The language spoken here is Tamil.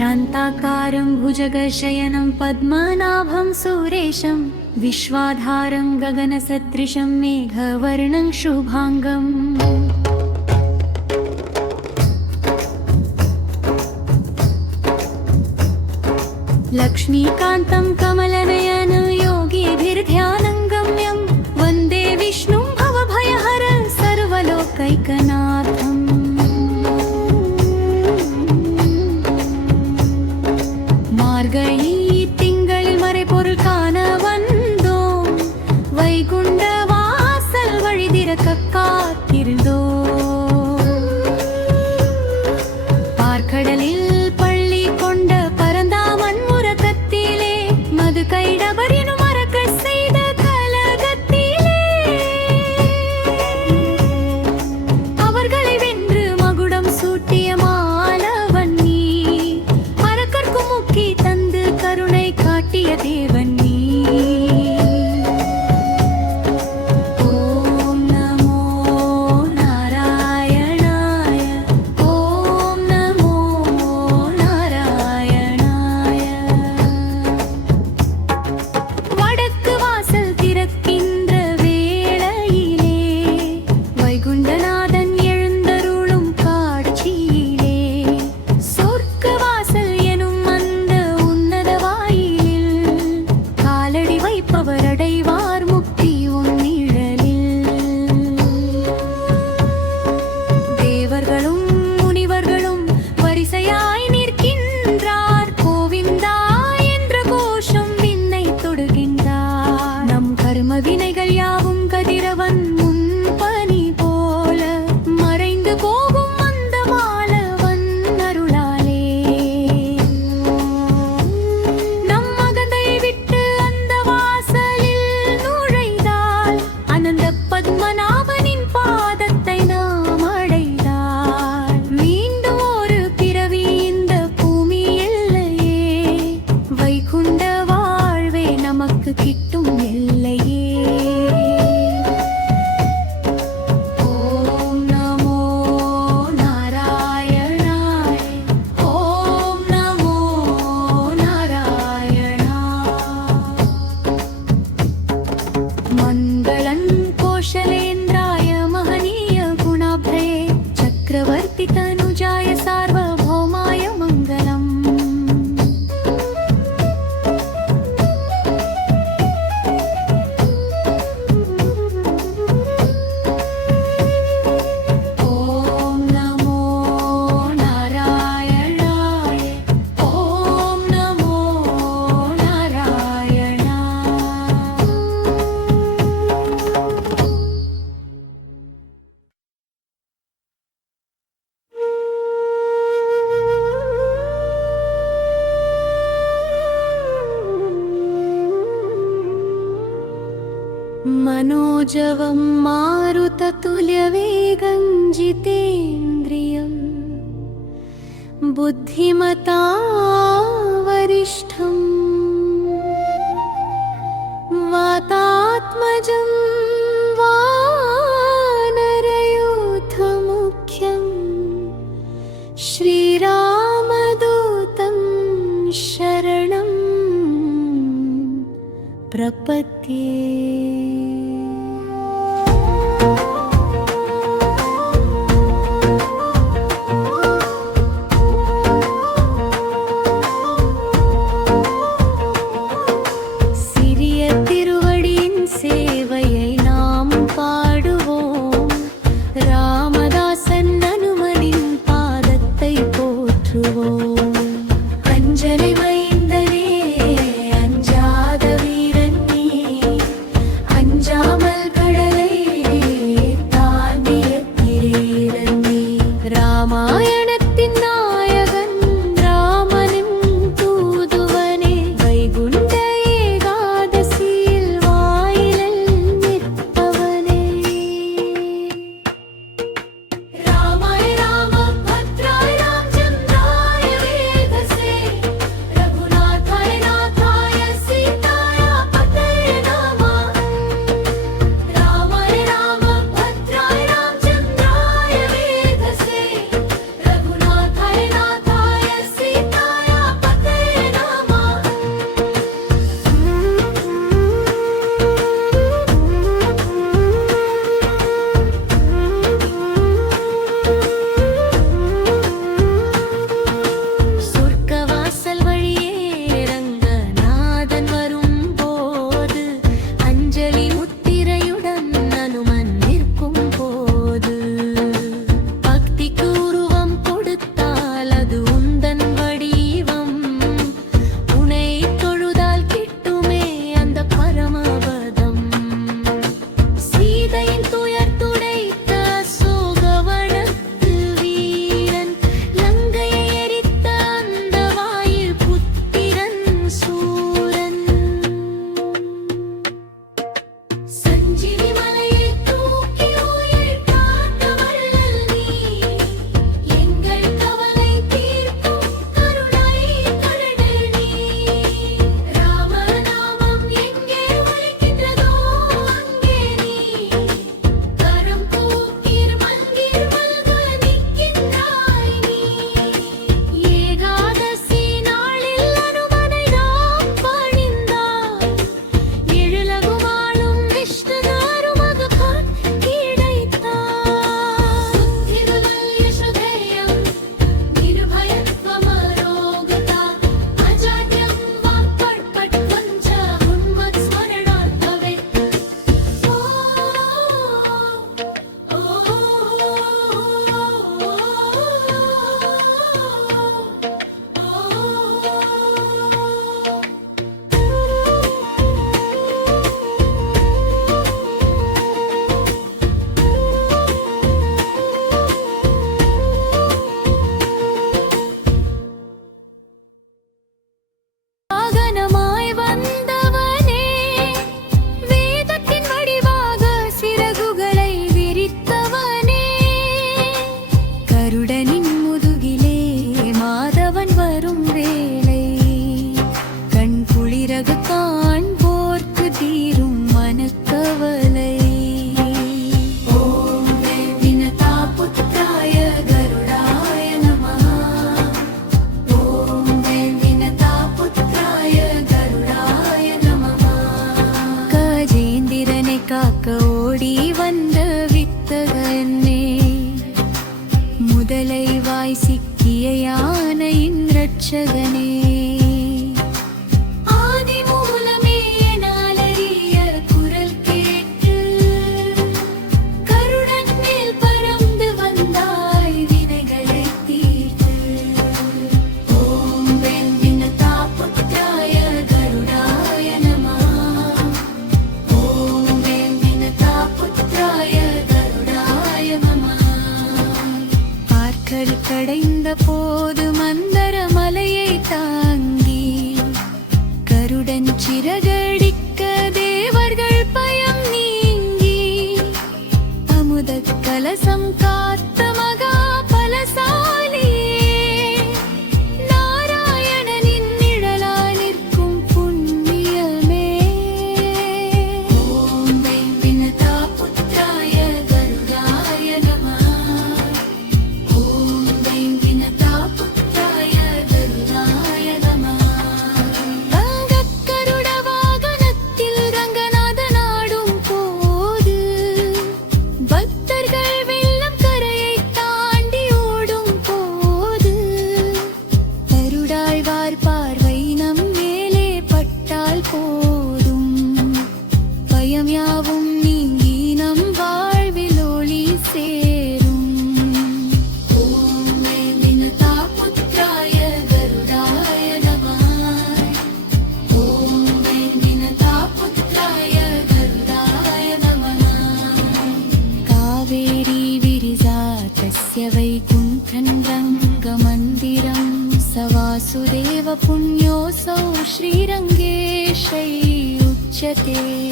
शान्ताकारं भुजगशयनं पद्मनाभं सुरेशं विश्वाधारं गगनसदृशं मेघवर्णं शुभाङ्गम् लक्ष्मीकान्तं कमलनयनं योगिभिर्ध्यानं गम्यं वन्दे विष्णुं भवभयहर सर्वलोकैकनाथम् மார்கழி திங்களில் மறைபொருள் காண வந்தோம் வைகுண்ட வாசல் வழி திறக்க காத்திருந்தோம் பார்க்கடலில் பள்ளி கொண்ட பரந்தாமன் உறக்கத்திலே மது கைடபரினும் மறக்க செய்த கலகத்திலே அவர்களை வென்று மகுடம் சூட்டிய மாலவன் நீ மரக்கற்கும் முக்கி தந்து கருணை காட்டிய தேவன் நீ ஓம் நமோ நாராயணாய ஓம் நமோ நாராயணாய வடக்கு வாசல் திறக்கின்ற வேளையிலே வைகுண்டநாதன் எழுந்தருளும் காட்சியிலே சொர்க்க வாசல் எனும் அந்த உன்னத வாயிலில் காலடி வைப்பவர் அடைவார் முக்தி உன்னிழலில் தேவர்களும் முனிவர்களும் வரிசையாய் நிற்கின்றார் கோவிந்தா என்ற கோஷம் விண்ணை தொடுகின்றார் நம் கர்ம வினைகள் யாவும் கதிரவன் முன்பனி போல மறைந்து போகும் அந்த மாலவன் அருளாலே நம் அகந்தை விட்டு அந்த வாசலில் நுழைந்தால் அனந்த பத்மநாபனின் பாதத்தை நாம் அடைந்தால் மீண்டும் ஒரு பிறவி இந்த பூமி இல்லையே வைகுண்ட வாழ்வே நமக்கு கிட்டும் எல்லையே ஓம் நமோ நாராயணாய ஓம் நமோ நாராயணா मङ्गलं कौशलेन्द्राय महनीय गुणाभ्रे चक्रवर्ति तनुजाय सार्वभौमाय मङ्गलम् ॐ नमो नारायणाय ॐ नमो नारायणा मनोजवं मारुततुल्यवेगं जितेन्द्रियं बुद्धिमता वरिष्ठं वातात्मजं वानरयूथमुख्यं श्रीरामदूतं शरणं प्रपद्ये சிறிய திருவடியின் சேவையை ரட்சகனே ஆதிமூலமே நாளறிய குரல் கேட்டு கருடன் மேல் பறந்து வந்தாய் வினைகளை தீர்த்து. ஓம் வெண்வினதா புத்ராய கருடாய நமः. ஓம் வெண்வினதா புத்ராய கருடாய நமः. ஆற்கள் கடைந்த போது மந்தர மலையை தாங்கி கருடன் சிறகடிக்க தேவர்கள் பயம் நீங்கி அமுத கலசம் காத்த மகா பலசாலியே நாராயணனின் நிழலாய் நிற்கும் புண்ணியமே. ஓம் வெண்வினதா புத்ராய கருடாய நமः. ஓம் வெண்வினதா புத்ராய கருடாய நமः. தங்கக் கருட வாகனத்தில் ரங்கநாதன் ஆடும் போது பக்தர்கள் வெள்ளம் கரையை தாண்டி ஓடும் போது கருடாழ்வார் பார்வை நம் மேலே பட்டால் போதும் பயம் யாவும் நீங்கி நம் வாழ்வில் ஒளி சேரும். ஓம் வெண்வினதா புத்ராய கருடாய நமः. ஓம் வெண்வினதா புத்ராய கருடாய நமः. காவேரி விரிஜாதஸ்ய வைகுண்ठं रङ्गमन्दिरं स वासुदेव पुण्योऽसौ श्रीरङ्गेशै उच्यते.